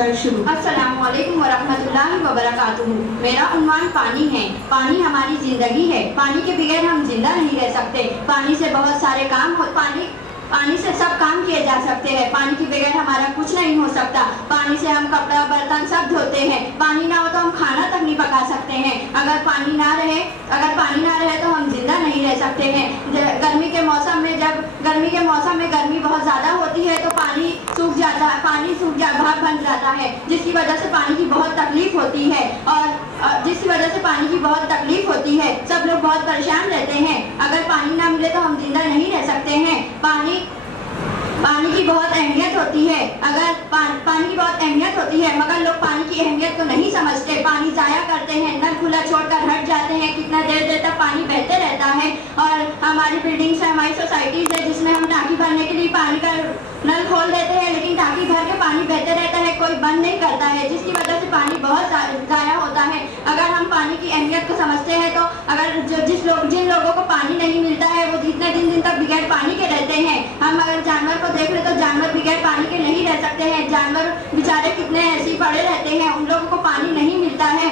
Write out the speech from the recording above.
होता है शुरू। अस्सलामु अलैकुम वरहमतुल्लाहि वबरकातुहू। मेरा उन्वान पानी है। पानी हमारी जिंदगी है। पानी के बगैर हम जिंदा नहीं रह सकते। पानी से बहुत सारे काम हो पानी से सब काम किए जा सकते हैं। पानी के बगैर हमारा कुछ नहीं हो सकता। पानी से हम कपड़ा बर्तन सब धोते हैं। पानी ना हो तो हम खाना तक नहीं पका सकते हैं। अगर पानी ना रहे तो हम जिंदा नहीं रह सकते हैं। गर्मी के मौसम में गर्मी बहुत ज़्यादा होती है तो पानी सूख जाता है, भाप बन जाता है, जिसकी वजह से पानी की बहुत तकलीफ होती है सब लोग बहुत परेशान रहते हैं। अगर पानी ना मिले तो हम जिंदा नहीं रह सकते हैं। पानी की बहुत अहमियत होती है। पानी की बहुत अहमियत होती है, मगर लोग पानी की अहमियत को नहीं समझते। पानी जाया करते हैं, नल खुला छोड़कर हट जाते हैं। कितना देर तक पानी बहते रहता है। और हमारी बिल्डिंग्स है, हमारी सोसाइटीज़ है, जिसमें हम टाँकी भरने के लिए पानी का नल खोल देते हैं, लेकिन टाँकी भर के पानी बहते रहता है, कोई बंद नहीं करता है, जिसकी वजह से पानी बहुत ज़ाया होता है। अगर हम पानी की अहमियत को समझते हैं तो जिन लोगों को पानी नहीं मिलता है वो जितने दिन तक बगैर पानी के रहते हैं। हम अगर जानवर को देख ले तो जानवर बगैर पानी के नहीं रह सकते हैं। जानवर बेचारे कितने ऐसे ही पड़े रहते हैं, उन लोगों को पानी नहीं मिलता है।